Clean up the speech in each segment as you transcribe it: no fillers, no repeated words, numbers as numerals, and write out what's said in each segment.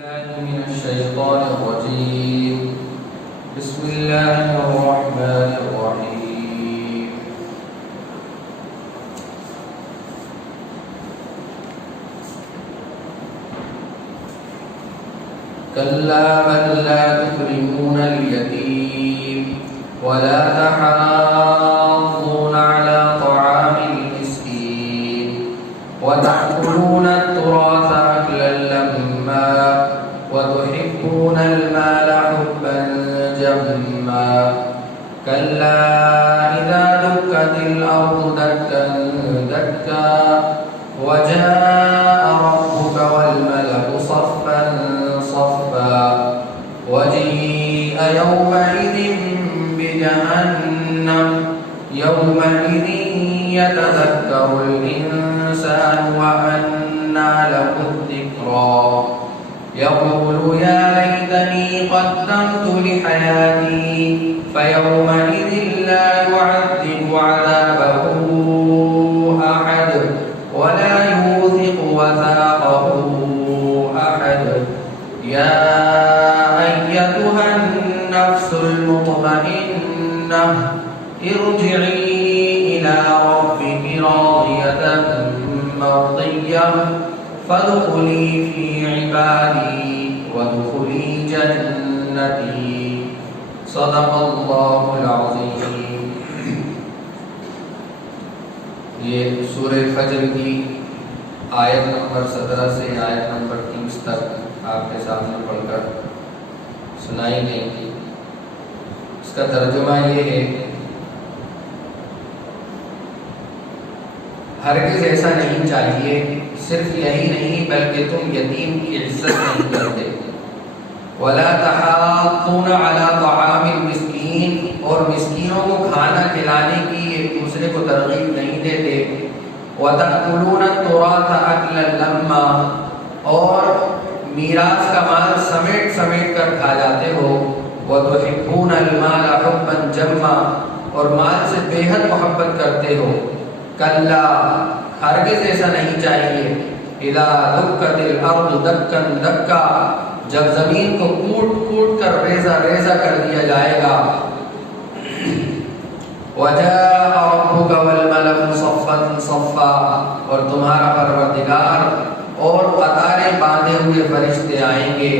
بالله من الشيطان الرجيم. بسم الله الرحمن الرحيم. كلا بل لا تكرمون اليتيم ولا تحاضون على طعام المسكين وتأكلون التراث أكلا لما وتحبون المال حبا جما كلا إذا دكت الأرض دكا دكا وجاء ربك والملك صفا صفا وجيء يومئذ بجهنم يومئذ يتذكر الإنسان وأنى له الذكرى يقول يا ليتني قدمت لحياتي فيومئذ لا يعذب عذابه أحد ولا يوثق وثاقه أحد يا أيتها النفس المطمئنة ارجعي إلى ربك راضية مرضية فادخلي في عبادي وادخلي جنتي صدق اللہ العظیم. یہ سورہ فجر کی آیت نمبر 17 سے آیت نمبر 30 تک آپ کے سامنے پڑھ کر سنائی گئی تھی. اس کا ترجمہ یہ ہے: ہرگز ایسا نہیں چاہیے، صرف یہی نہیں بلکہ تم یتیم کی عزت نہیں کرتے. وَلَا تَحَاضُّونَ عَلَى طَعَامِ الْمِسْكِينِ، اور مسکینوں کو کھانا کھلانے کی ایک دوسرے کو ترغیب نہیں دیتے. وَتَأْكُلُونَ التُّرَاثَ أَكْلًا لَمًّا، اور میراث کا مال سمیٹ سمیٹ کر کھا جاتے ہو. وَتُحِبُّونَ الْمَالَ حُبًّا جَمًّا، اور مال سے بے حد محبت کرتے ہو. کلا، ہرگز ایسا نہیں چاہیے. اذا دکت الارض دکا دکا، جب زمین کو کوٹ کوٹ کر ریزہ ریزہ کر دیا جائے گا. وجاء ربک والملک صفا صفا، اور تمہارا پروردگار اور قطاریں باندھے ہوئے فرشتے آئیں گے.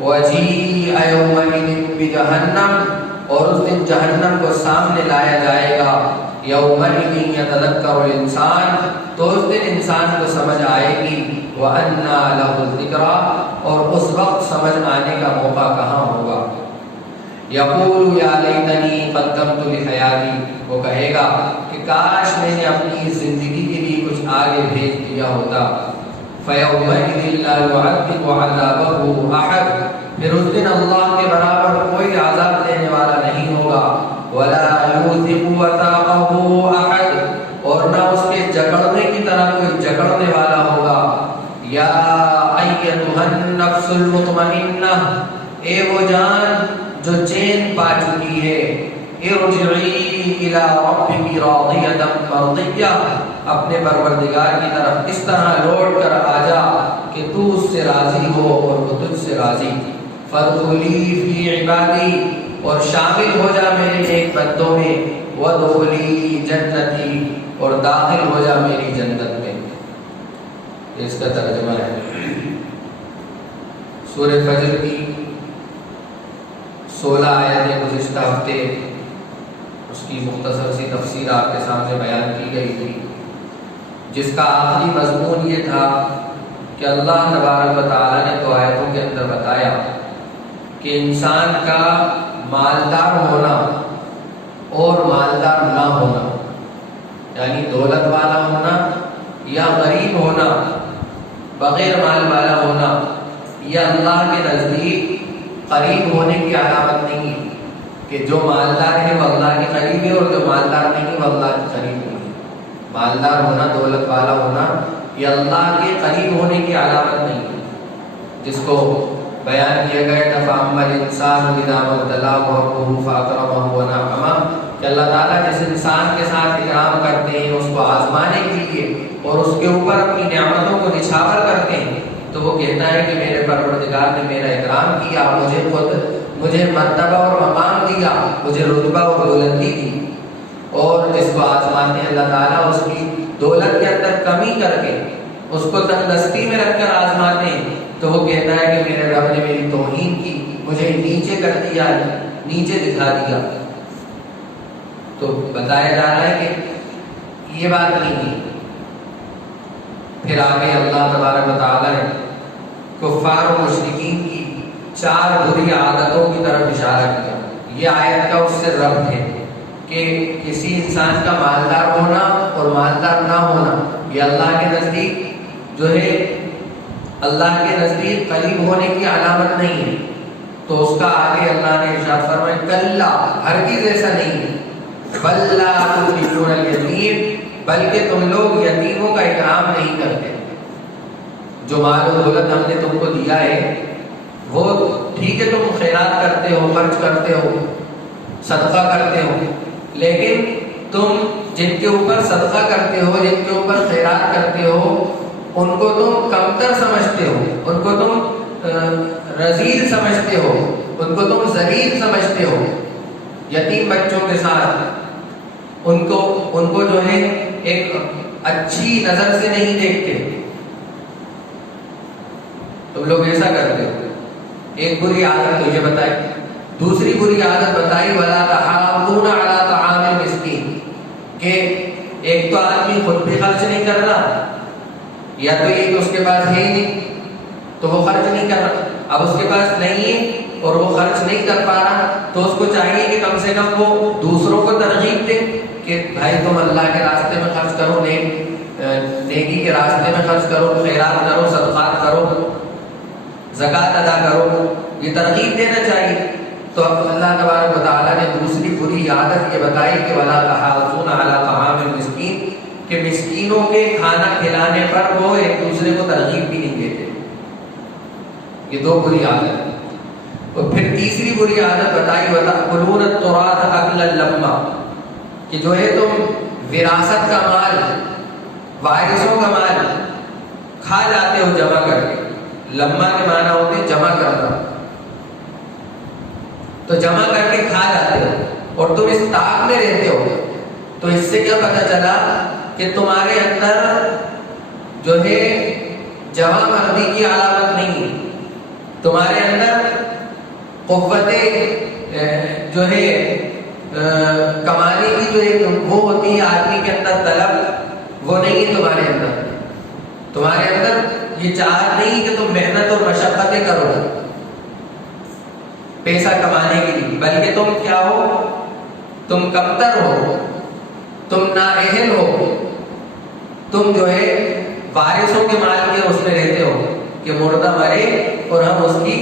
وجیء یومئذ بجہنم، اور اس دن جہنم کو سامنے لایا جائے گا. یومئذ یتذکر الانسان، تو اس دن انسان کو سمجھ آئے گی. وَأَنَّى لَهُ الذِّكْرَى، اور اس وقت سمجھ آنے کا موقع کہاں ہوگا. یقول یا لیتنی قدمت لحیاتی، وہ کہے گا کہ کاش میں نے اپنی زندگی کے لیے کچھ آگے بھیج دیا ہوتا. فَيَوْمَئِذٍ لَا يُعَذِّبُ عَذَابَهُ أَحَدٌ، پھر اس دن اللہ کے برابر کوئی عذاب دینے والا نہیں ہوگا. وَلَا يُوثِقُ وَثَاقَهُ أَحَدٌ، اور نہ اس کے جکڑنے کی طرح کوئی جکڑنے والا ہوگا. یا ایتھا النفس المطمئنہ، اے وہ جان جو چین پا چکی ہے. ارجعی الی ربک راضیۃ مرضیہ، اپنے پروردگار کی طرف اس طرح لوٹ کر آ جا کہ تو اس سے راضی ہو اور وہ تجھ سے راضی. فادخلی فی عبادی، اور شامل ہو جا میرے نیک بندوں میں. وادخلی جنتی، اور داخل ہو جا میری جنت میں. اس کا ترجمہ ہے. سورہ فجر کی 16 آیتیں گزشتہ ہفتے اس کی مختصر سی تفسیر آپ کے سامنے بیان کی گئی تھی، جس کا آخری مضمون یہ تھا کہ اللہ تبارک و تعالیٰ نے تو آیتوں کے اندر بتایا کہ انسان کا مالدار ہونا اور مالدار نہ ہونا، یعنی دولت والا ہونا یا غریب ہونا، بغیر مال والا ہونا، یہ اللہ کے نزدیک قریب ہونے کی علامت نہیں ہے کہ جو مالدار ہے وہ اللہ کے قریب ہے اور جو مالدار نہیں ہے وہ اللہ کے قریب نہیں ہے. مالدار ہونا، دولت والا ہونا، یہ اللہ کے قریب ہونے کی علامت نہیں ہے، جس کو بیان کیا گیا تھا فَأَمَّا الْإِنسَانُ إِذَا مَا ابْتَلَاهُ رَبُّهُ فَأَكْرَمَهُ وَنَعَمَهُ، کہ اللہ تعالیٰ جس انسان کے ساتھ اکرام کرتے ہیں اس کو آزمانے کے لیے اور اس کے اوپر اپنی نعمتوں کو نچھاور کرتے ہیں. تو وہ کہتا ہے کہ میرے پروردگار نے میرا اکرام کیا، مجھے مرتبہ اور مقام دیا، مجھے رتبہ اور بلندی دی، اور جس کو آزماتے ہیں اللہ تعالیٰ اس کی دولت کے اندر کمی کر کے، اس کو تنگستی میں رکھ کر آزماتے ہیں، تو وہ کہتا ہے کہ میرے رب نے میری توہین کی، مجھے نیچے کر دیا، نیچے دکھا دیا۔ تو بتایا جا رہا ہے کہ یہ بات نہیں ہے۔ پھر آگے اللہ تبارک و تعالیٰ نے کفار و مشرکین کی 4 بری عادتوں کی طرف اشارہ کیا۔ یہ آیت کا اس سے ربط ہے کہ کسی انسان کا مالدار ہونا اور مالدار نہ ہونا یہ اللہ کے نزدیک جو ہے، اللہ کے نزدیک قریب ہونے کی علامت نہیں ہے۔ تو اس کا آگے اللہ نے ارشاد فرمایا کلا، ہرگز ایسا نہیں ہے، بل لا تکرمون الیتیم، بلکہ تم لوگ یتیموں کا اکرام نہیں کرتے۔ جو مال و دولت ہم نے تم کو دیا ہے وہ ٹھیک ہے، تم خیرات کرتے ہو، خرچ کرتے ہو، صدقہ کرتے ہو، لیکن تم جن کے اوپر صدقہ کرتے ہو، جن کے اوپر خیرات کرتے ہو، ان کو تم کمتر سمجھتے ہو، ان کو تم رذیل سمجھتے ہو، ان کو تم ذلیل سمجھتے ہو۔ یتیم بچوں کے ساتھ ان کو جو ہے ایک اچھی نظر سے نہیں دیکھتے، تم لوگ ایسا کرتے ہو۔ ایک بری عادت تو یہ بتائی، دوسری بری عادت بتائی وَلَا تَحَاضُّونَ عَلَىٰ طَعَامِ الْمِسْكِينِ، کہ ایک تو آدمی خود بھی خرچ نہیں کر رہا، یا تو یہ کہ اس کے پاس ہے ہی نہیں تو وہ خرچ نہیں کر رہا، اب اس کے پاس نہیں ہے اور وہ خرچ نہیں کر پا رہا، تو اس کو چاہیے کہ کم سے کم وہ دوسروں کو ترغیب دے کہ بھائی تم اللہ کے راستے میں خرچ کرو، نیکی کے راستے میں خرچ کرو، خیرات کرو، صدقات کرو، زکوٰۃ ادا کرو، یہ ترغیب دینا چاہیے۔ تو اب اللہ تبارک و تعالیٰ نے دوسری بری عادت یہ بتائی کہ وَلَا تَحَاضُّونَ عَلَىٰ طَعَامِ الْمِسْكِينِ، کہ مسکینوں کے کھانا کھلانے پر وہ ایک دوسرے کو ترغیب بھی نہیں دیتے۔ یہ 2 بری عادت۔ اور پھر تیسری بری عادت بتائی وَتَأْكُلُونَ التُّرَاثَ أَكْلًا لَمًّا، کہ جو ہے تم وراثت کا مال، وارثوں کا مال کھا جاتے ہو جمع کر کے۔ لمّا کے معنی ہوتے ہیں جمع کرنا، تو جمع کر کے کھا جاتے ہو اور تم اس طاق میں رہتے ہو۔ تو اس سے کیا پتہ چلا کہ تمہارے اندر جو ہے جمع مردی کی علامت نہیں ہے، تمہارے اندر قوت جو ہے کمانے کی جو ایک وہ ہوتی ہے آدمی کے اندر طلب، وہ نہیں ہے تمہارے اندر۔ تمہارے اندر یہ چاہت نہیں کہ تم محنت اور مشقتیں کرو پیسہ کمانے کے لیے، بلکہ تم کیا ہو، تم کمتر ہو، تم نااہل ہو، تم جو ہے وارثوں کے مال کے اس میں رہتے ہو کہ مردہ مرے اور ہم اس کی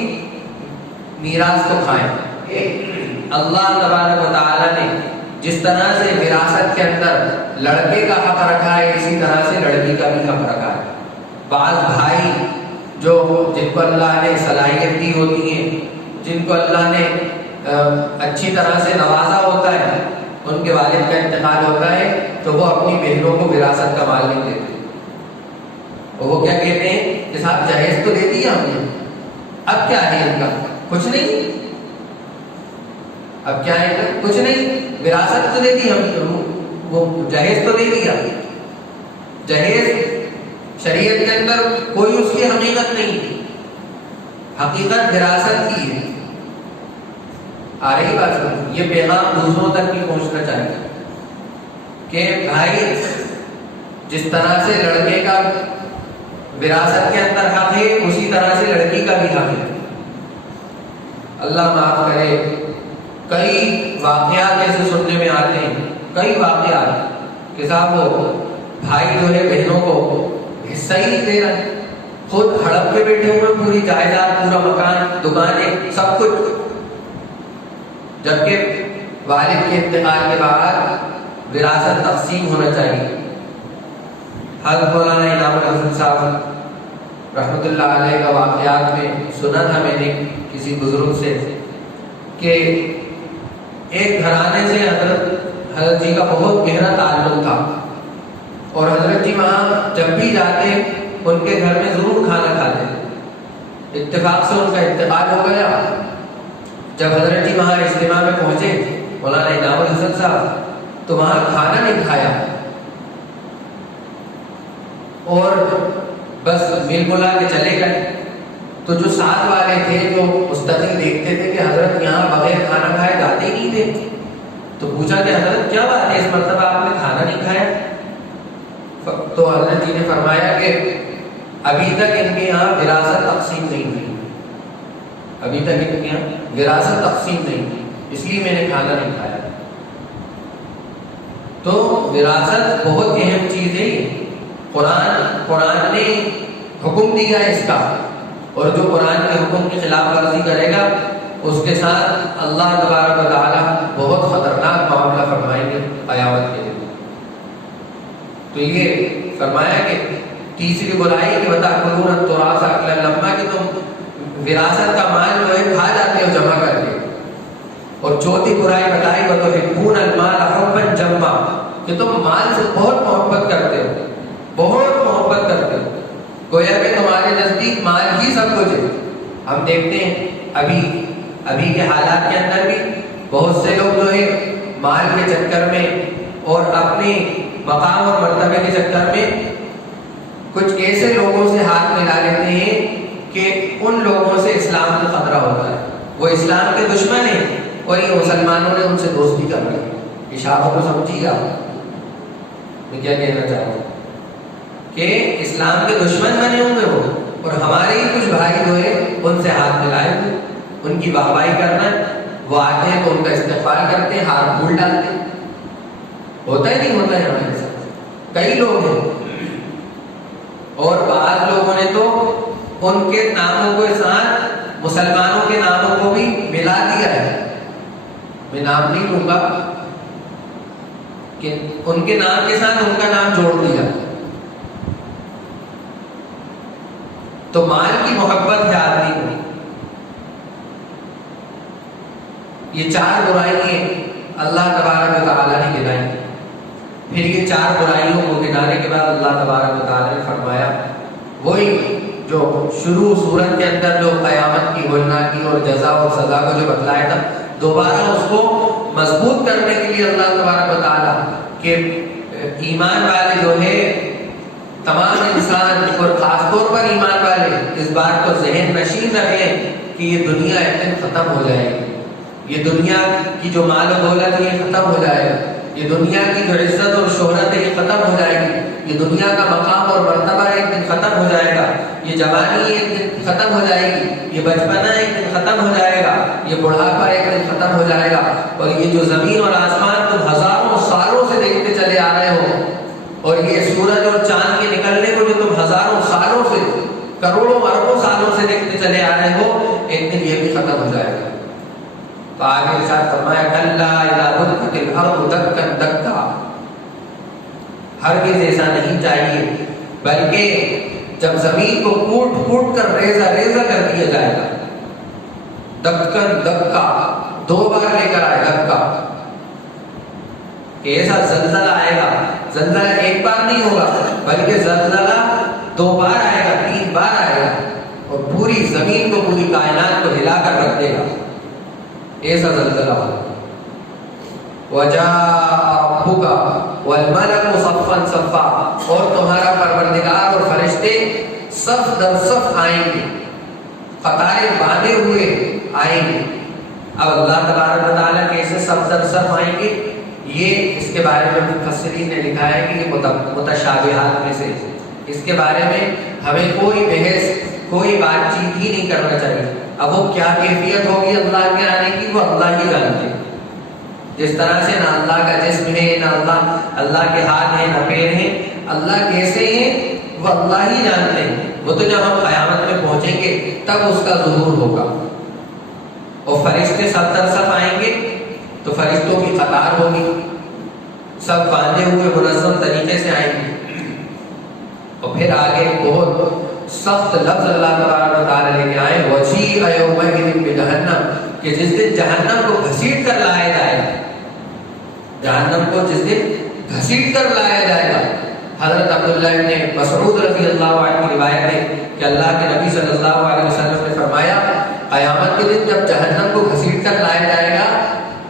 میراث کو کھائیں۔ اللہ تبارک و تعالیٰ نے جس طرح سے وراثت کے اندر لڑکے کا حق رکھا ہے، اسی طرح سے لڑکی کا بھی حق رکھا ہے۔ بعض بھائی جن کو اللہ نے صلاحیت دی ہوتی ہیں، جن کو اللہ نے اچھی طرح سے نوازا ہوتا ہے، ان کے والد کا انتقال ہوتا ہے تو وہ اپنی بہنوں کو وراثت کا مال نہیں دیتے، اور وہ کیا کہتے ہیں کہ صاحب جہیز تو دے دیا ہم نے، اب کیا ہے ان کا؟ کچھ نہیں، اب کیا ہے؟ کچھ نہیں، وراثت تو دے دی ہم، وہ جہیز تو دے دیا۔ جہیز شریعت کے اندر کوئی اس کی حقیقت نہیں، حقیقت وراثت کی ہے۔ آ رہی بات سمجھ؟ یہ پیغام دوسروں تک بھی پہنچنا چاہیے کہ بھائی جس طرح سے لڑکے کا وراثت کے اندر حق ہے، اسی طرح سے لڑکی کا بھی حق ہے۔ اللہ معاف کرے، کئی واقعات ایسے سننے میں آتے ہیں، کئی واقعات کہ صاحب وہ بھائی جو ہے بہنوں کو حصہ ہی نہیں دے رہا، خود ہڑپ کے بیٹھے ہوئے پوری جائیداد، پورا مکان، دکانیں، سب کچھ، جبکہ والد کے انتقال کے بعد وراثت تقسیم ہونا چاہیے۔ حضرت مولانا انعام الحسن صاحب رحمۃ اللہ علیہ کا واقعات میں سنا تھا میں نے کسی بزرگ سے کہ ایک گھرانے سے حضرت جی کا بہت گہرا تعلق تھا، اور حضرت جی وہاں جب بھی جاتے ان کے گھر میں ضرور کھانا کھاتے تھے۔ اتفاق سے ان کا انتقال ہو گیا۔ جب حضرت جی وہاں اجتماع میں پہنچے مولانا انعام الحسن صاحب، تو وہاں کھانا نہیں کھایا اور بس مل بلا کے چلے گئے۔ تو جو ساتھ والے تھے جو مستقل دیکھتے تھے کہ حضرت یہاں بغیر کھانا کھائے جاتے ہی نہیں تھے، تو پوچھا کہ حضرت کیا بات ہے، اس مرتبہ آپ نے کھانا نہیں کھایا؟ تو حضرت جی نے فرمایا کہ ابھی تک ان کے یہاں وراثت تقسیم نہیں ہوئی، ابھی تک ان کے یہاں وراثت تقسیم نہیں ہوئی، اس لیے میں نے کھانا نہیں کھایا۔ تو وراثت بہت اہم چیز ہے۔ قرآن نے حکم دیا ہے اس کا، اور جو قرآن کے حکم کی خلاف ورزی کرے گا اس کے ساتھ اللہ تبارک و تعالیٰ بہت خطرناک معاملہ فرمائیں گے قیامت کے دن۔ تو یہ فرمایا کہ تیسری برائی کہ وَتَأْكُلُونَ التُّرَاثَ أَكْلًا لَمًّا، کہ تم وراثت کا مال جو ہے کھا جاتے ہو جمع کر کے۔ اور چوتھی برائی بتائی وَتُحِبُّونَ الْمَالَ حُبًّا جَمًّا، کہ تم مال سے بہت محبت کرتے ہو، بہت محبت کرتے ہو، گویا کہ تمہارے نزدیک مال ہی سب کچھ ہے۔ ہم دیکھتے ہیں ابھی کے حالات کے اندر بھی بہت سے لوگ جو ہے مال کے چکر میں اور اپنے مقام اور مرتبے کے چکر میں کچھ ایسے لوگوں سے ہاتھ ملا لیتے ہیں کہ ان لوگوں سے اسلام کو خطرہ ہوتا ہے، وہ اسلام کے دشمن ہیں اور یہ مسلمانوں نے ان سے دوستی کر لی۔ اشاروں کو سمجھیے آپ میں کیا کہنا چاہتا ہوں کہ اسلام کے دشمن بنے ہوں گے وہ، اور ہمارے ہی کچھ بھائی جو ہے ان سے ہاتھ ملائے ہوئے، ان کی واہوائی کرنا، وہ آتے ہیں تو ان کا استقبال کرتے ہیں، ہاتھ پھول ڈالتے ہیں۔ ہوتا ہی نہیں ہوتا ہے ہمارے ساتھ، کئی لوگ ہیں، اور بعض لوگوں نے تو ان کے ناموں کے ساتھ مسلمانوں کے ناموں کو بھی ملا دیا ہے۔ میں نام نہیں لوں گا کہ ان کے نام کے ساتھ ان کا نام جوڑ دیا۔ تو مال کی محبت ہے آدمی کو۔ یہ چار برائیاں اللہ تبارک و تعالیٰ نے گنائی۔ پھر یہ چار برائیوں کو گنانے کے بعد اللہ تبارک و تعالیٰ نے فرمایا وہی جو شروع سورت کے اندر جو قیامت کی ہولناکی اور جزا اور سزا کو جو بتلایا تھا، دوبارہ اس کو مضبوط کرنے کے لیے اللہ تبارک و تعالیٰ کہ ایمان والے جو ہے تمام انسان اور خاص طور پر ایمان والے اس بات کو ذہن نشین رکھیں کہ یہ دنیا ایک دن ختم ہو جائے گی، یہ دنیا کی جو مال و دولت ہے یہ ختم ہو جائے گا، یہ دنیا کی جو عزت اور شہرت ہے یہ ختم ہو جائے گی، یہ دنیا کا مقام اور مرتبہ ایک دن ختم ہو جائے گا، یہ جوانی ایک دن ختم ہو جائے گی، یہ بچپنا ایک دن ختم ہو جائے گا، یہ بڑھاپا ایک دن ختم ہو جائے گا، اور یہ جو زمین اور آسمان تم ہزاروں سالوں سے دیکھتے چلے آ رہے ہو، اور یہ سورج اور چاند کے نکلنے کو جو تم ہزاروں سالوں سے کروڑوں اربوں سالوں سے دیکھتے چلے آ رہے ہو، ایک دن یہ بھی ختم ہو جائے گا۔ تو آگے ارشاد فرمایا کلا اذا دکت الارض دکا دکا، ہرگز ایسا نہیں چاہیے، بلکہ جب زمین کو کوٹ کوٹ کر ریزہ ریزہ کر دیا جائے گا، دکن دکا، دو بار لے کر آئے دکا، کہ ایسا زلزلہ آئے گا، زلزلہ ایک بار نہیں ہوگا بلکہ زلزلہ دو بار آئے گا، تین بار آئے گا، اور پوری زمین کو پوری کائنات کو ہلا کر رکھ دے گا، ایسا زلزلہ ہوگا۔ وَجَاءَ رَبُّكَ وَالْمَلَكُ صَفًّا صَفًّا، اور تمہارا پروردگار اور فرشتے صف در صف آئیں گے، قطاریں باندھے ہوئے آئیں گے۔ اب اللہ تبارک و تعالیٰ کیسے صف در صف آئیں گے، یہ اس کے بارے میں مفسرین نے لکھا ہے کہ یہ متشابہات میں سے، اس کے بارے میں ہمیں کوئی بحث کوئی بات چیت ہی نہیں کرنا چاہیے۔ اب وہ کیا کیفیت ہوگی اللہ کے آنے کی وہ اللہ ہی جانتے ہیں۔ جس طرح سے نہ اللہ کا جسم ہے، نہ اللہ کے ہاتھ ہیں، نہ پیر ہیں، اللہ کیسے ہیں وہ اللہ ہی جانتے ہیں۔ وہ تو جب ہم قیامت میں پہنچیں گے تب اس کا ظہور ہوگا، اور فرشتے صف در صف آئیں گے تو فرشتوں کی قطار ہوگی، سب باندھے ہوئے منظم طریقے سے آئیں گے، اور پھر آگے بہت سخت لفظ اللہ تبارک و تعالیٰ لے کے آئے وَجِيءَ يَوْمَئِذٍ بِجَهَنَّمَ، کہ جس دن جہنم کو گھسیٹ کر لایا جائے گا، جہنم کو جس دن گھسیٹ کر لایا جائے گا، حضرت عبداللہ ابن مسعود رضی اللہ عنہ کی روایت ہے کہ اللہ کے نبی صلی اللہ علیہ وسلم نے فرمایا قیامت کے دن جب جہنم کو گھسیٹ کر لایا جائے گا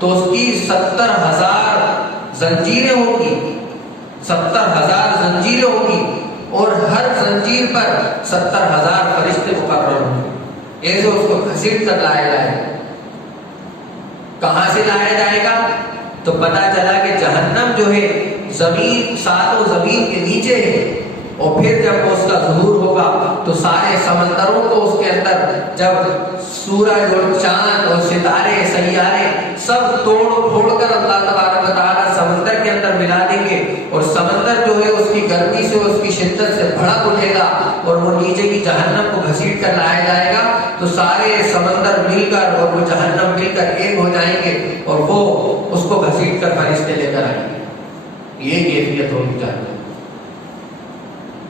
تو اس کی 70,000 زنجیریں ہوں گی، 70,000 زنجیریں ہوں گی، اور ہر زنجیر پر 70,000 فرشتے مقرر ہوں گے، ایسے اس کو گھسیٹ کر لایا جائے گا۔ کہاں سے لایا جائے گا؟ تو پتا چلا کہ جہنم جو ہے زمین، ساتوں زمین کے نیچے ہے، اور پھر جب اس کا ظہور ہوگا تو سارے سمندروں کو اس کے اندر، جب سورج اور چاند اور ستارے سیارے سب توڑ پھوڑ کر اللہ تبارک و تعالیٰ سمندر کے اندر ملا دیں گے، اور سمندر جو ہے اس کی گرمی سے، اس کی شدت سے بھڑک اٹھے گا، اور وہ نیچے کی جہنم کو گھسیٹ کر لایا جائے گا، تو سارے سمندر مل کر اور وہ جہنم مل کر ایک ہو جائیں گے، اور وہ اس کو گھسیٹ کر فرشتے لے کر آئیں گے۔ یہ کیفیت ہوگی جہنم،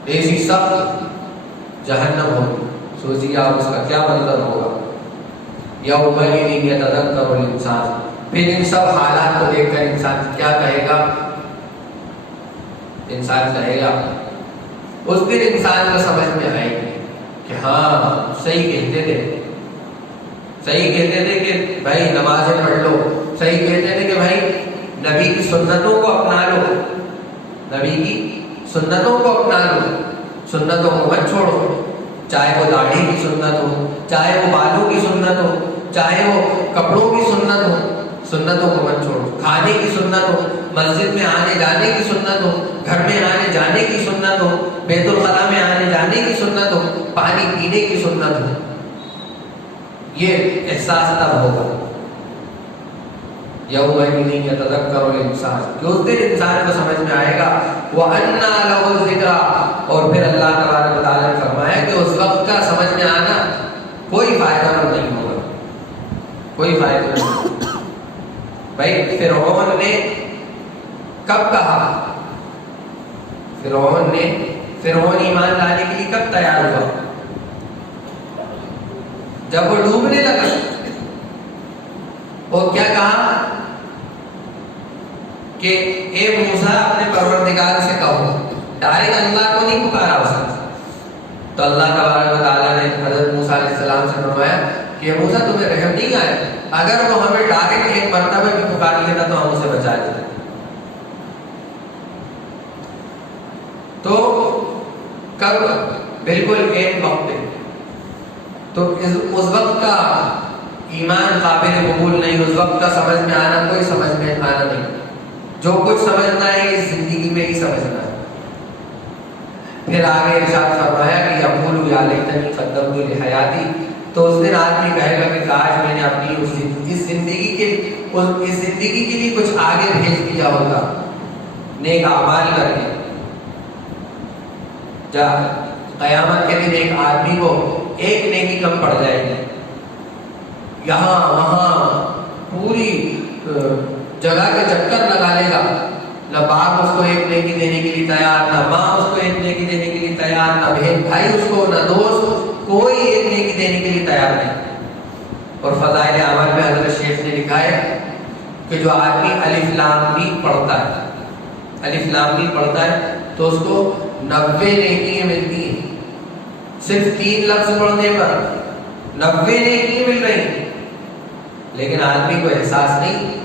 ایسی سخت جہنم ہوگی، سوچیے آپ اس کا کیا منظر ہوگا۔ یومئذ یتذکر الانسان، پھر ان سب حالات کو دیکھ کر انسان کیا کہے گا؟ انسان کہے گا، اس دن انسان کو سمجھ میں آئے گی کہ ہاں صحیح کہتے تھے، صحیح کہتے تھے کہ بھائی نمازیں پڑھ لو، صحیح کہتے تھے کہ بھائی نبی کی سنتوں کو اپنا لو، نبی کی سنتوں کو اپنا لو، سنتوں کو مت چھوڑو، چاہے وہ داڑھی کی سنت ہو، چاہے وہ بالوں کی سنت ہو، چاہے وہ کپڑوں کی سنت ہو، سنتوں کو مت چھوڑو، کھانے کی سنت ہو، مسجد میں آنے جانے کی سنت ہو، گھر میں آنے جانے کی سنت ہو، بیت الخلاء میں آنے جانے کی سنت ہو، پانی پینے کی سنت ہو، یہ احساس تب ہوگا۔ یومئذ یتذکر الانسان، کہ اس دن انسان کو سمجھ میں آئے گا، وَأَنَّىٰ لَهُ الذِّکْرَىٰ، اور پھر اللہ تبارک و تعالیٰ نے فرمایا کہ اس وقت کا سمجھ میں آنا کوئی فائدہ مند نہیں ہوگا، کوئی فائدہ نہیں ہوگا۔ بھائی فرعون نے کب کہا؟ فرعون ایمان لانے کے لیے کب تیار ہوا؟ جب وہ ڈوبنے لگا، اور کیا کہا کہ اے موسیٰ اپنے پروردگار سے کہو، ڈائریکٹ اللہ کو نہیں پکارا اس نے۔ تو اللہ تبارک و تعالیٰ نے حضرت موسیٰ علیہ السلام سے فرمایا کہ موسیٰ تمہیں رحم نہیں آئے، اگر وہ ہمیں ڈائریکٹ ایک مرتبہ بھی پکار لیتا تو ہم اسے بچا دیتے۔ تو کب؟ بالکل ایک وقت پہ، تو اس وقت کا ایمان قابل قبول نہیں، اس وقت کا سمجھ میں آنا کوئی سمجھ میں آنا نہیں، جو کچھ سمجھنا ہے اس زندگی میں ہی سمجھنا ہے۔ پھر آگے ارشاد فرمایا کہ یقول یا لیتنی قدمت لحیاتی، تو اس دن آدمی کہے گا کہ کاش میں نے اپنی اس زندگی کے لیے کچھ آگے بھیج دیا ہوتا، نیک اعمال کر کے۔ جب قیامت کے دن ایک آدمی کو ایک نیکی کم پڑ جائے گی، یہاں وہاں پوری جگہ کے چکر لگا لے گا، نہ باپ اس کو ایک نیکی دینے کے لیے تیار، نہ ماں اس کو ایک نیکی دینے کے لیے تیار، نہ بہن بھائی اس کو، نہ دوست، کوئی ایک نیکی دینے کے لیے تیار نہیں۔ اور فضائل اعمال میں حضرت شیخ نے لکھا ہے کہ جو آدمی الف لام میم پڑھتا ہے، الف لام میم پڑھتا ہے تو اس کو 90 نیکیاں ملتی ہیں، صرف 3 لفظ پڑھنے پر 90 نیکیاں مل رہی ہیں۔ لیکن آدمی کو احساس نہیں،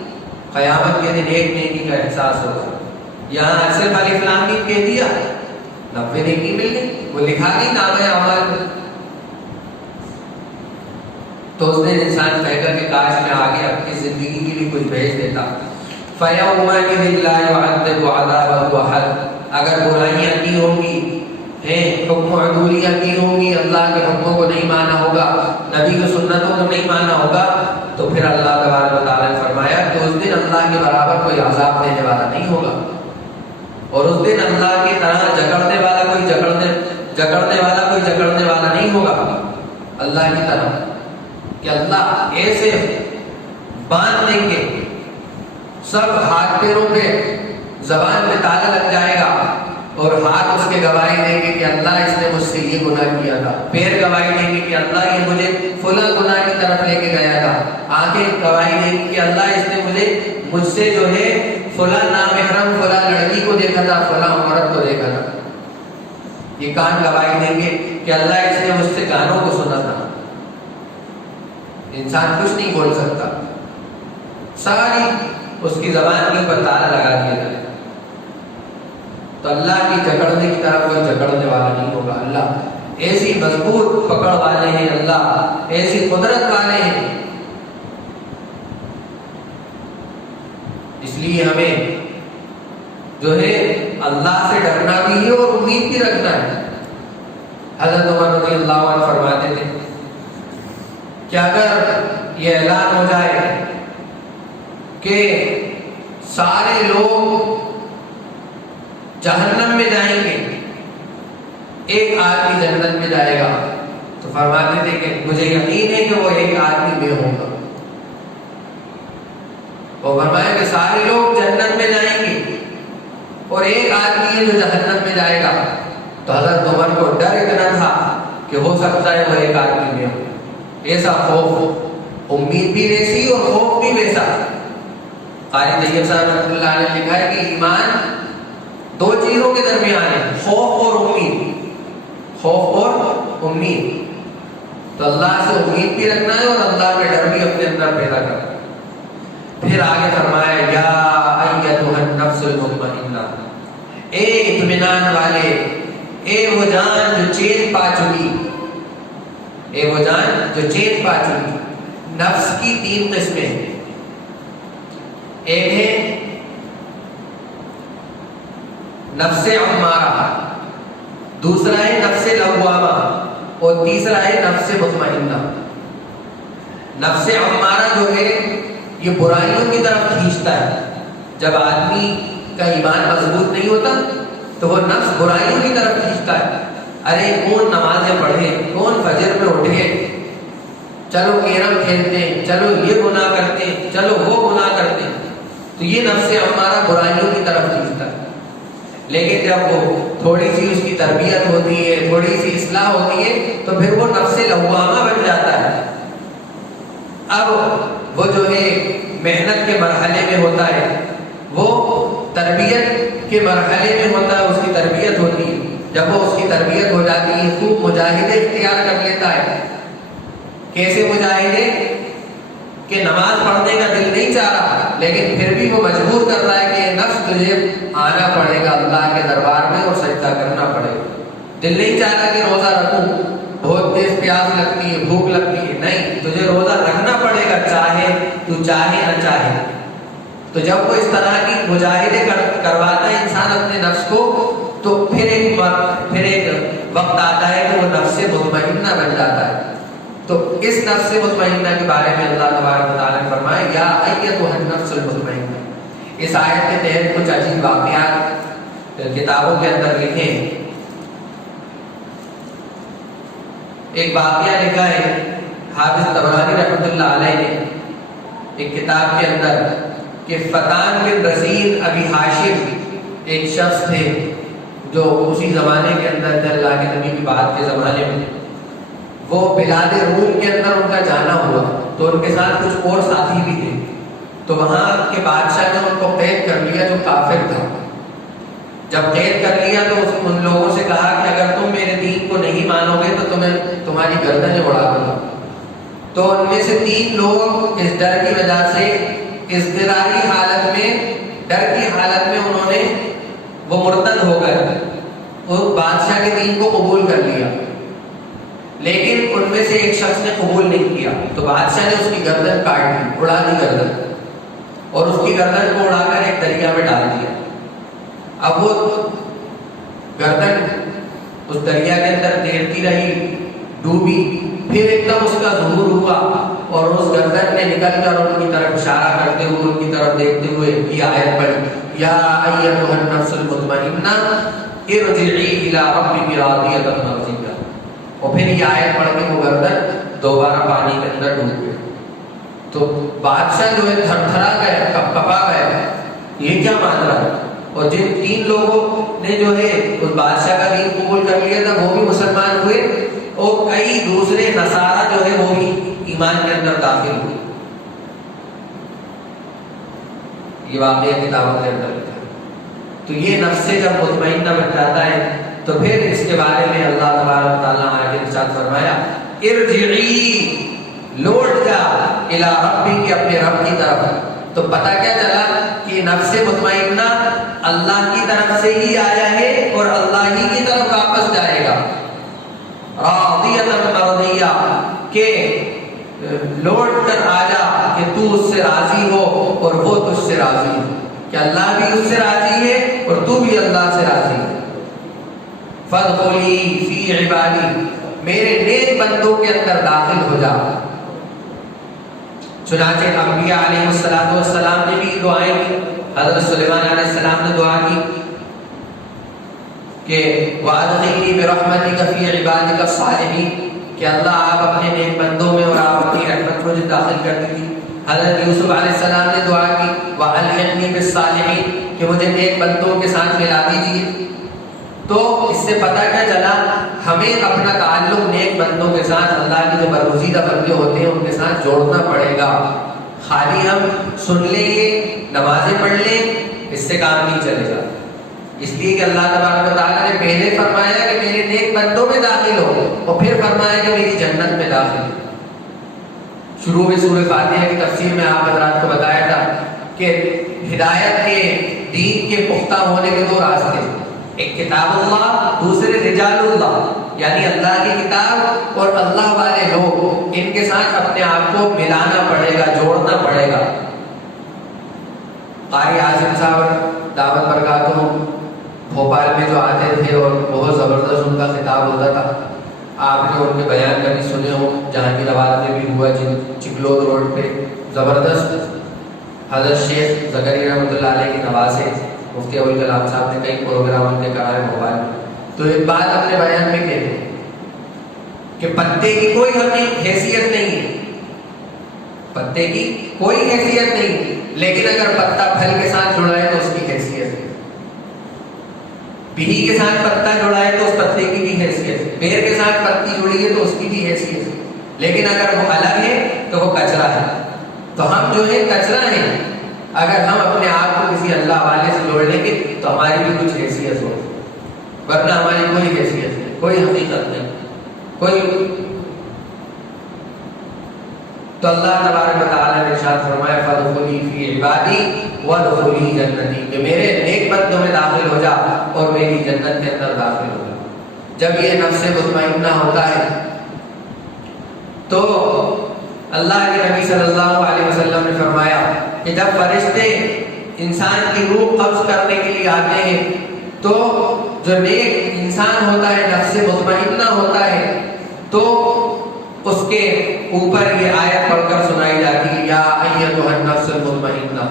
قیامت کے دن ایک نیکی کا احساس ہوگا۔ یہاں صرف الف لام میم کہہ دیا، 90 نیکی مل گئی، وہ لکھا نہیں نامہ اعمال میں۔ تو اس دن انسان کہے گا کہ کاش میں آگے اپنی زندگی کے لیے کچھ بھیج دیتا۔ فَيَوْمَئِذٍ لَا يُعَذِّبُ عَذَابَهُ أَحَدٌ، اگر برائیاں کی ہوں گی، حکم عدولیاں کی ہوں گی، اللہ کے حکموں کو نہیں مانا ہوگا، نبی کی سنتوں کو نہیں مانا ہوگا، تو پھر اللہ تبارک و تعالیٰ نے فرمایا کہ اس دن اللہ کے برابر کوئی عذاب دینے والا نہیں ہوگا، اور اس دن اللہ کی طرح جکڑنے والا کوئی جکڑنے والا نہیں ہوگا اللہ کی طرح، کہ اللہ ایسے باندھ دیں گے، سب ہاتھ پیروں پہ، زبان پہ تالا لگ جائے گا، اور ہاتھ اس کے گواہی دیں گے کہ اللہ اس نے مجھ سے یہ گناہ کیا تھا، پیر گواہی دیں گے کہ اللہ یہ مجھے فلاں گناہ کی طرف لے کے گیا تھا، آنکھیں گواہی دیں گی کہ اللہ اس نے مجھ سے جو ہے فلاں نامحرم فلاں لڑکی کو دیکھا تھا، فلاں عورت کو دیکھا تھا۔ یہ کان گواہی دیں گے کہ اللہ اس نے مجھ سے گانوں کو سنا تھا. انسان کچھ نہیں بول سکتا, ساری اس کی زبان کے اوپر تالا لگا دیا جائے. تو اللہ کی جکڑنے کی طرف کوئی جکڑنے والا نہیں ہوگا. اللہ ایسی مضبوط پکڑ والے ہیں, اللہ ایسی قدرت والے ہیں. اس لیے ہمیں جو ہے اللہ سے ڈرنا بھی ہے اور امید بھی رکھنا ہے. حضرت عمر رضی اللہ عنہ فرماتے تھے کہ اگر یہ اعلان ہو جائے کہ سارے لوگ جہنم میں جائیں گے, ایک آدمی جنت میں جائے گا, تو فرماتے تھے کہ مجھے یقین ہے کہ وہ ایک آدمی میں ہوگا. وہ فرمایا کہ سارے لوگ جنت میں جائیں گے اور ایک آدمی ہے جو جہنم میں جائے گا. تو حضرت عمر کو ڈر اتنا تھا کہ ہو سکتا ہے وہ ایک آدمی میں ہو. ایسا خوف, امید بھی ویسی اور خوف بھی ویسا. قاری طیب صاحب رحمۃ اللہ علیہ نے لکھا ہے کہ ایمان دو چیزوں کے درمیان ہے, خوف اور امید. خوف اور امید. تو اللہ سے امید بھی رکھنا ہے اور اللہ کا ڈر بھی اپنے اندر پیدا کرنا ہے. پھر آگے فرمایا یا ایتھا النفس المطمئنہ, اے اطمینان والے, اے وہ جان جو چین پا چکی, اے وہ جان جو چین پا چکی. نفس کی تین قسمیں ہیں. ایک ہے نفس امارہ, دوسرا ہے نفس لوامہ, اور تیسرا ہے نفس مطمئنہ. نفس امارہ جو ہے یہ برائیوں کی طرف کھینچتا ہے. جب آدمی کا ایمان مضبوط نہیں ہوتا تو وہ نفس برائیوں کی طرف کھینچتا ہے. ارے کون نمازیں پڑھے, کون فجر میں اٹھے, چلو کیرم کھیلتے ہیں, چلو یہ گناہ کرتے ہیں, چلو وہ گناہ کرتے ہیں. تو یہ نفس امارہ برائیوں کی طرف کھینچتا ہے. لیکن جب وہ تھوڑی سی اس کی تربیت ہوتی ہے, تھوڑی سی اصلاح ہوتی ہے, تو پھر وہ نفس لوامہ بن جاتا ہے. اب وہ جو ہے محنت کے مرحلے میں ہوتا ہے, وہ تربیت کے مرحلے میں ہوتا ہے, اس کی تربیت ہوتی ہے. جب وہ اس کی تربیت ہو جاتی ہے, خوب مجاہدے اختیار کر لیتا ہے. کیسے مجاہدے کہ نماز پڑھنے کا دل نہیں چاہ رہا, لیکن پھر بھی وہ مجبور کر رہا ہے کہ نفس تجھے آنا پڑے گا اللہ کے دربار میں اور سجدہ کرنا پڑے گا. دل نہیں چاہ رہا کہ روزہ رکھوں, بہت تیز پیاس لگتی ہے, بھوک لگتی ہے, نہیں, تجھے روزہ رکھنا پڑے گا چاہے تو چاہے نہ چاہے. تو جب وہ اس طرح کی مجاہدے کرواتا ہے انسان اپنے نفس کو, تو پھر ایک وقت آتا ہے کہ وہ نفس مطمئنہ بن جاتا ہے. تو اس نفس مطمئنہ کے بارے میں اللہ تبارک و تعالیٰ نے فرمایا یا ایتھا النفس المطمئنہ. اس آیت کے تحت کچھ عجیب واقعات کتابوں کے اندر لکھے. ایک واقعہ لکھا ہے حافظ طبرانی رحمۃ اللہ علیہ نے ایک کتاب کے اندر کہ فتان بن رزین ابی ہاشم ایک شخص تھے جو اسی زمانے کے اندر تھے, اللہ کے نبی کی بات کے زمانے میں. وہ بلاد روم کے اندر ان کا جانا ہوا, تو ان کے ساتھ کچھ اور ساتھی بھی تھے. تو وہاں کے بادشاہ نے ان کو قید کر لیا جو کافر تھا. جب قید کر لیا تو ان لوگوں سے کہا کہ اگر تم میرے دین کو نہیں مانو گے تو تمہیں تمہاری گردنیں اڑا دوں گا. تو ان میں سے 3 لوگ اس ڈر کی وجہ سے اضطراری حالت میں, ڈر کی حالت میں انہوں نے وہ مرتد ہو گئے, وہ بادشاہ کے دین کو قبول کر لیا. لیکن ان میں سے ایک شخص نے قبول نہیں کیا, تو بادشاہ نے اس کی گردن کاٹ دی, اڑا دی گردن, اور اس کی گردن کو اڑا کر ایک دریا میں ڈال دیا. اب وہ گردن اس دریا کے اندر تیرتی رہی, ڈوبی, پھر ایک دم اس کا ظہور ہوا اور اس گردن نے نکل کر ان کی طرف اشارہ کرتے ہوئے, ان کی طرف دیکھتے ہوئے یہ آیت پڑھی یا ایتھا النفس المطمئنہ ارجعی الی ربک راضیۃ مرضیہ. اور پھر یہ آیت پڑھ کے وہ گردن دوبارہ پانی کے اندر ڈوب گئے. تو بادشاہ جو ہے تھر تھرا گیا, کپا گیا, یہ کیا مان رہا ہے. اور جن 3 لوگوں نے جو ہے اس بادشاہ کا دین قبول کر لیا تھا وہ بھی مسلمان ہوئے, اور کئی دوسرے نصارہ جو ہے وہ بھی ایمان کے اندر داخل ہوئے. یہ واقعہ کتابوں کے اندر لکھا ہے. تو یہ نفس سے جب مطمئنہ بن جاتا ہے تو پھر اس کے بارے میں اللہ تبارک تعالیٰ آگے ارشاد فرمایا ارجعی، لوٹ جا، الی ربک، اپنے رب کی طرف۔ تو پتہ کیا چلا کہ نفس مطمئنہ اللہ کی طرف سے ہی آیا ہے اور اللہ ہی کی طرف واپس جائے گا۔ راضیۃ مرضیہ، کہ لوٹ کر آ جا کہ تو اس سے راضی ہو اور وہ تجھ سے راضی ہو، کہ اللہ بھی اس سے راضی ہے اور تو بھی اللہ سے راضی ہے۔ فادخلی فی عبادی، میرے نیک بندوں کے اندر داخل ہو جا۔ چنانچہ انبیاء علیہ السلام نے بھی دعائیں کی۔ حضرت سلیمان علیہ السلام نے دعا کی کہ وَأَدْخِلْنِي بِرَحْمَتِكَ فِي عِبَادِكَ الصَّالِحِينَ، کہ اللہ آپ اپنے نیک بندوں میں اور آپ اپنی رحمت کو داخل کر دیجیے۔ حضرت یوسف علیہ السلام نے دعا کی وَأَلْحِقْنِي بِالصَّالِحِينَ، کہ مجھے نیک بندوں کے ساتھ ملا دیجیے۔ تو اس سے پتہ کیا چلا، ہمیں اپنا تعلق نیک بندوں کے ساتھ، اللہ کے جو برگزیدہ بندے ہوتے ہیں ان کے ساتھ جوڑنا پڑے گا۔ خالی ہم سن لیں گے، نمازیں پڑھ لیں، اس سے کام نہیں چلے گا۔ اس لیے کہ اللہ تبارک و تعالیٰ نے پہلے فرمایا کہ میرے نیک بندوں میں داخل ہو، اور پھر فرمایا کہ میری جنت میں داخل ہو۔ شروع میں سورہ فاتحہ کی تفسیر میں آپ حضرات کو بتایا تھا کہ ہدایت کے، دین کے پختہ ہونے کے دو راستے، ایک کتاب اللہ، دوسرے رجال اللہ، یعنی اللہ کی کتاب اور اللہ والے لوگ، ان کے ساتھ اپنے آپ کو ملانا پڑے گا، جوڑنا پڑے گا۔ قاری عاصم صاحب دعوت برکاتہ بھوپال میں جو آتے تھے اور بہت زبردست ان کا خطاب ہوتا تھا، آپ نے ان کے بیان کبھی سنے ہو، جہانگیر آباد میں بھی ہوا، چکلود روڈ پہ زبردست۔ حضرت شیخ زکریا رحمۃ اللہ علیہ کی نواسے مفتی ابوالکلام صاحب نے کئی پروگرام ان کے کرائے بھوپال میں، تو ایک بات اپنے بیان میں کہتے ہیں کہ پتے کی کوئی حیثیت نہیں ہے، پتے کی کوئی حیثیت نہیں، لیکن اگر پتا پھل کے ساتھ جڑا ہے تو اس کی حیثیت ہے، پیڑھی کے ساتھ پتا جڑا ہے تو اس پتے کی بھی حیثیت ہے، پیر کے ساتھ پتی جڑی ہے تو اس کی بھی حیثیت ہے، لیکن اگر وہ الگ ہے تو وہ کچرا ہے۔ تو ہم جو ہے کچرا ہیں، اگر ہم اپنے آپ کو کسی اللہ والے سے جوڑ لیں گے تو ہماری بھی کچھ حیثیت ہوگی، ورنہ ہماری کوئی حیثیت نہیں، کوئی حقیقت نہیں، کوئی۔ تو اللہ تبارک و تعالیٰ نے ارشاد فرمایا فادخلی فی عبادی وادخلی جنتی، کہ میرے نیک بندوں میں داخل ہو جا اور میری جنت کے اندر داخل ہو جا۔ جب یہ نفس مطمئنہ ہوتا ہے تو اللہ کے نبی صلی اللہ علیہ وسلم نے فرمایا کہ جب فرشتے انسان کی روح قبض کرنے کے لیے آتے ہیں تو جو نیک انسان ہوتا ہے، نفس مطمئنہ ہوتا ہے، تو اس کے اوپر یہ آیت پڑھ کر سنائی جاتی ہے یا ایتھا النفس المطمئنہ،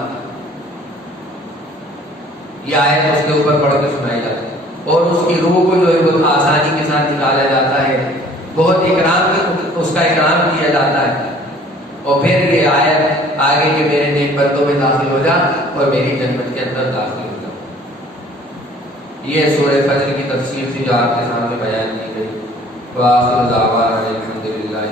یہ آیت اس کے اوپر پڑھ کے سنائی جاتی ہے، اور اس کی روح کو جو ہے بہت آسانی کے ساتھ نکالا جاتا ہے، بہت اکرام اس کا اکرام کیا جاتا ہے، اور پھر یہ آیت آگے کہ میرے نیک بندوں میں داخل ہو جا اور میری جنت کے اندر داخل ہو جا۔ یہ سورہ فجر کی تفسیر تھی جو آپ کے سامنے بیان کی گئی۔ وآخر دعوانا الحمد للہ۔